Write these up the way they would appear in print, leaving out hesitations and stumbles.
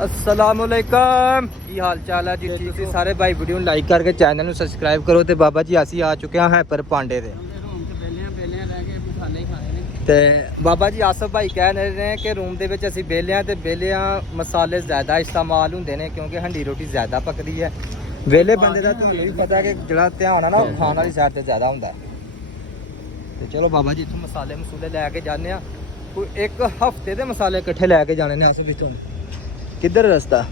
अस्सलामुअलैकुम की हाल चाल है जी। ठीक है सारे भाई, वीडियो ਨੂੰ ਲਾਈਕ ਕਰਕੇ ਚੈਨਲ ਨੂੰ ਸਬਸਕ੍ਰਾਈਬ ਕਰੋ। ਤੇ ਬਾਬਾ ਜੀ ਅਸੀਂ ਆ ਚੁੱਕੇ ਹਾਂ ਹੈਪਰ ਪਾਂਡੇ ਦੇ ਤੇ ਬਾਬਾ ਜੀ ਆਸਫ ਭਾਈ ਕਹਿ ਰਹੇ ਨੇ ਕਿ ਰੂਮ ਦੇ ਵਿੱਚ ਅਸੀਂ ਬੇਲਿਆਂ ਤੇ ਬੇਲਿਆਂ ਮਸਾਲੇ ਜ਼ਿਆਦਾ ਇਸਤੇਮਾਲ ਹੁੰਦੇ ਨੇ ਕਿਉਂਕਿ ਹੰਡੀ ਰੋਟੀ ਜ਼ਿਆਦਾ ਪੱਕਦੀ ਹੈ। ਵੇਲੇ ਬੰਦੇ ਦਾ ਤੁਹਾਨੂੰ ਵੀ ਪਤਾ ਕਿ ਜਿਹੜਾ ਧਿਆਨ ਹੈ ਨਾ ਉਹ ਖਾਣ ਵਾਲੀ ਸਾਈਡ ਤੇ ਜ਼ਿਆਦਾ ਹੁੰਦਾ ਤੇ ਚਲੋ ਬਾਬਾ ਜੀ ਇੱਥੋਂ ਮਸਾਲੇ ਮਸੂਲੇ ਲੈ ਕੇ ਜਾਂਦੇ ਆ। ਕੋਈ ਇੱਕ ਹਫਤੇ ਦੇ ਮਸਾਲੇ ਇਕੱਠੇ ਲੈ ਕੇ ਜਾਣੇ ਨੇ ਆਸਫ ਵਿੱਚੋਂ। ਕਿੱਧਰ ਰਸਤਾ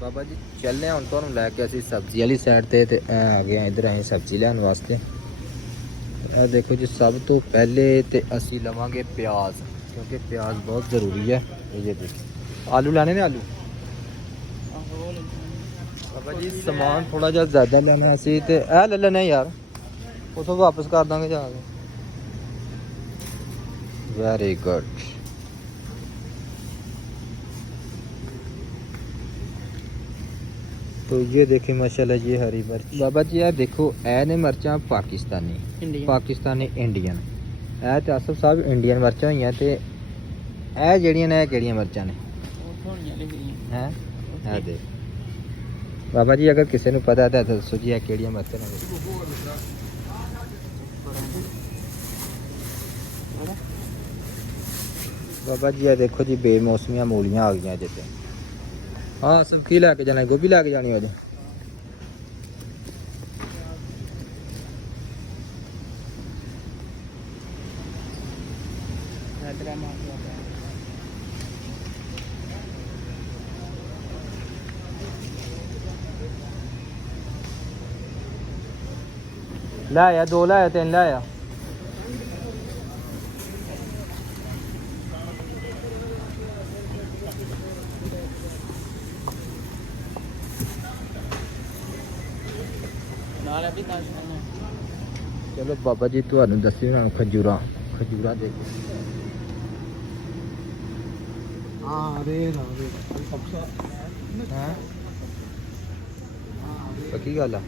ਬਾਬਾ ਜੀ ਚੱਲਦੇ ਹੁਣ ਤੁਹਾਨੂੰ ਲੈ ਕੇ ਅਸੀਂ ਸਬਜ਼ੀ ਵਾਲੀ ਸਾਈਡ ਤੇ ਆ ਗਏ ਇੱਧਰ ਅਸੀਂ ਸਬਜ਼ੀ ਲੈਣ ਵਾਸਤੇ। ਇਹ ਦੇਖੋ ਜੀ ਸਭ ਤੋਂ ਪਹਿਲੇ ਤੇ ਅਸੀਂ ਲਵਾਂਗੇ ਪਿਆਜ਼ ਕਿਉਂਕਿ ਪਿਆਜ਼ ਬਹੁਤ ਜ਼ਰੂਰੀ ਹੈ। ਇਹ ਦੇਖੋ ਆਲੂ ਲੈਣੇ ਨੇ ਆਲੂ ਬਾਬਾ ਜੀ ਸਮਾਨ ਥੋੜਾ ਜਿਹਾ ਜ਼ਿਆਦਾ ਲੈਣਾ ਅਸੀਂ ਤੇ ਇਹ ਲੈ ਲੈਣੇ ਯਾਰ ਉਥੋਂ ਵਾਪਸ ਕਰ ਦਾਂਗੇ ਜਾ ਕੇ। Very good. तो ये देखें माशाल्लाह ये हरी मिर्च बाबा जी यार देखो ए ने मिर्चा पाकिस्तानी इंडियन ए ते आसफ साहब इंडियन मिर्चा हुई ते ए जड़ियां ने केड़ियां मिर्चा ने हैं ए देख बाबा जी अगर किसी ने पता है तो दसो जी केड़ियां मिर्चा ने। बाबा जी ये देखो जी बेमौसमियां मूलियां आ गई जिते। हाँ सब की लैके जाना गोभी लैके जानी हो लाया दो लाया तीन लाया चलो बाबा जी तुहानू दसी ना खजूरा खजूरा देखो पक्की गल है।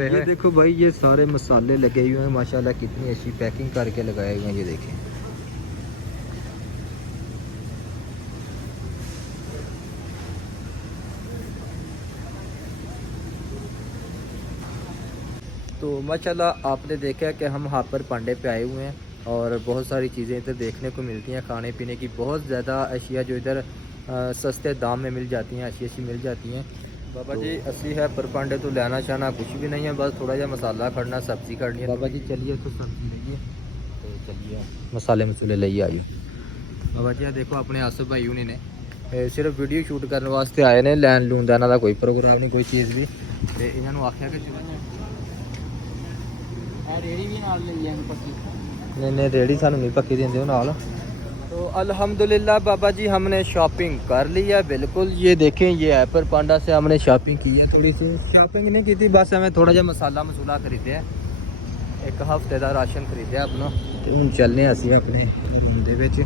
ये देखो भाई ये सारे मसाले लगे हुए हैं माशाल्लाह कितनी अच्छी पैकिंग करके लगाए हुए हैं। ये देखें तो माशाल्लाह आपने देखा कि हम हापर पांडे पे आए हुए हैं और बहुत सारी चीज़ें इधर देखने को मिलती हैं। खाने पीने की बहुत ज़्यादा अशिया जो इधर सस्ते दाम में मिल जाती हैं, अच्छी मिल जाती हैं। बाबा जी असली है पर पांडे तो लेना चाहना कुछ भी नहीं है, बस थोड़ा जा मसाला खड़ना सब्जी खड़नी है। बाबा जी चलिए तो सब्जी लीजिए तो चलिए मसाले मसूले ले आइए। बाबा जी देखो अपने आसफ भाई उन्हें ने सिर्फ वीडियो शूट करने वास्ते आए ने, लैन लून का इन्हों का कोई प्रोग्राम नहीं कोई चीज़ भी। तो इन्होंने आख्या कि नहीं रेड़ी सानू नहीं पक्की देंगे नाल। तो अल्हम्दुलिल्लाह बाबा जी हमने शॉपिंग कर ली है बिल्कुल। ये देखें ये हैपर पांडा से हमने शॉपिंग की है। थोड़ी सी शॉपिंग नहीं की थी, बस हमें थोड़ा जा मसाला मसूला खरीदे है, एक हफ्ते का राशन खरीदे अपना। तो हम चलने असी अपने रूम दे विच।